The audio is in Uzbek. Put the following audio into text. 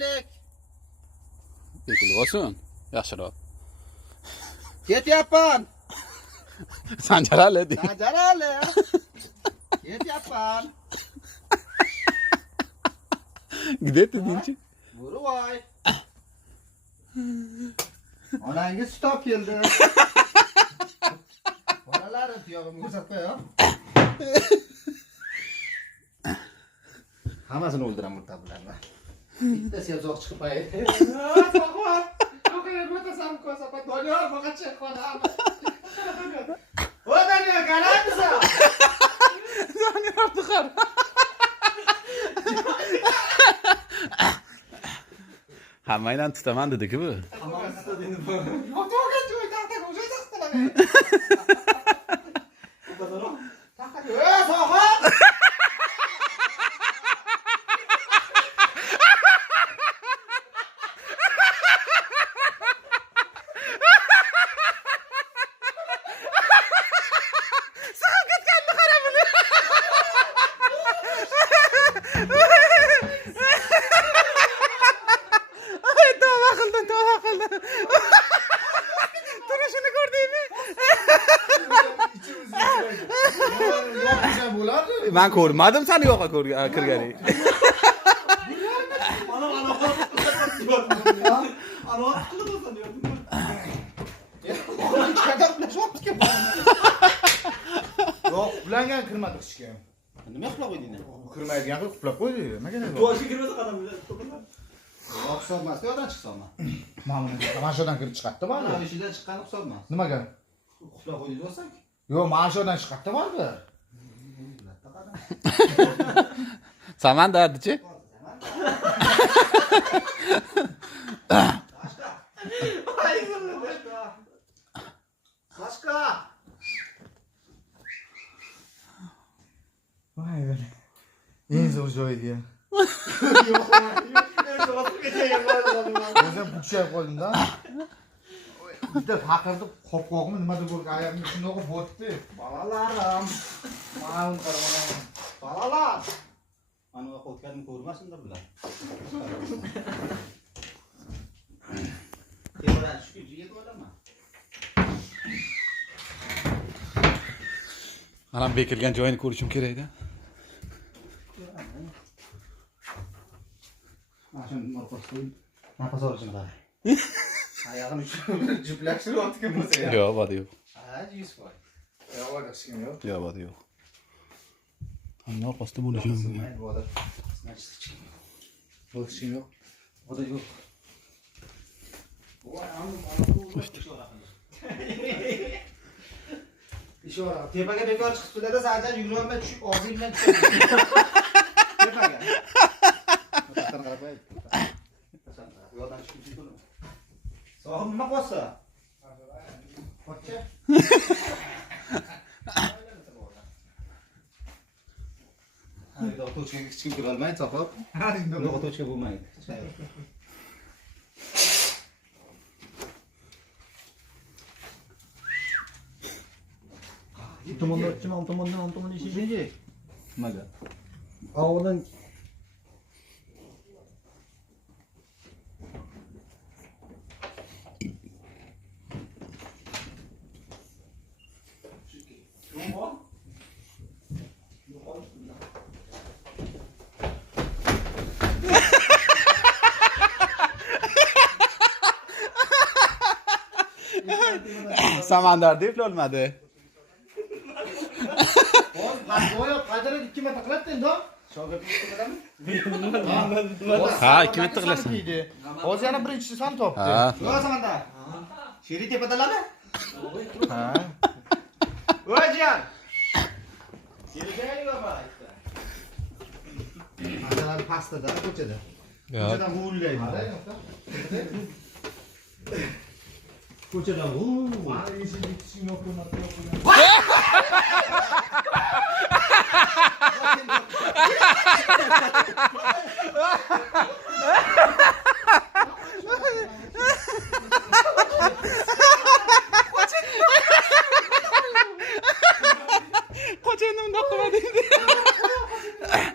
ellik. Bekilib olsin. Yaxshiroq. Ketyapman. Sanjarali de. Sanjarali. Ketyapman. Где ты, Dinchi? Bo'rivoy. Onangiz sut olib keldi. Bolalarim tuyog'imni ko'rsatib qo'y. Hammasini o'ldiraman burada bularni. Bitta sevzoq chiqib qo'yadi. Sog'man. Yo'q, o'tasam ko'rsatib Doniyor boqachi xonam. O Doniyor, qaraymisan? Doniyor tuqar. Hammangdan tutaman dedi-ku bu. Hammamiz tutadini bu. Yo'q, to'g'ri joy taqtaga o'sha taqtaga. Taqtaga. Sog'man. Turishini ko'rdingmi? Men ko'rmadim seni yo'qqa kirganing. Yo'q, bulangan kirmadi ishga. Nima qilib qo'yding? Kirmaydigan qilib qulab qo'ydi. Nimaga ne? To'g'ri kirmasa qadam bilan. Hisobmas, yo'qdan chiqsam. Mana shudan kirib chiqadi bor. Mana ishidan chiqqani hisobmas. Nimaga? Qulab qo'ydingiz bo'lsak? Yo'q, mana shudan chiqadi baribir. Samandardichi? Sashka. Vay be. Eng zo'r joyga. O'zim bukchayib qoldim-da. Bitta faqirni qopqoqmi nimadir bo'lgan oyog'imni shundoq botdi. Bolalarim. Mana uni qarang. Bolalar. Mana bu qo'tganini ko'rmasinlar bular. Keyin shu yeb olaman. Anam bekilgan joyini ko'rishim kerak-da. Mana shuni morqos qo'yib, nafas olishini qarang. Oyog'ini juplashtirib bo'lsa ya. Yo'q, bodi yo'q. Ha, 100%. Yo'q, hech kim yo'q. Yo'q, bodi yo'q. Andoq qosti bo'lishi mumkin. Voda. Hech kim yo'q. Voda yo'q. Ishora. Tepaga bekor chiqibdi-da, Sajan yugurolmay tushib og'zing bilan tushadi. Tepaga. To'xtatdan qarab qo'y. Yo'ldan chiqib ketdim. So'g'im nima qo'ysa? Qo'ychi. Hayda, to'chkaga hech kim kira olmaydi, soqib. Yo'q, to'chka bo'lmaydi. Tomondan chiman tomondan ishinchi. Nimaga? Og'dan Samandar deb olmadi. Go'yo qadrini 2 marta qiladin-da. Shogirdlik qiladimi? Ha, 2 marta qilasan. Hozir yana birinchisini topdi. Ha. Yo'q, Samanda. Sheri tepadalarmi? Ha. O'jan. Kelganing yo'qmi? Analar pastada, ko'chada. Ko'chadan g'ullaydi. ko'chadan Mana eshik bitishing yo'q bo'lmadi.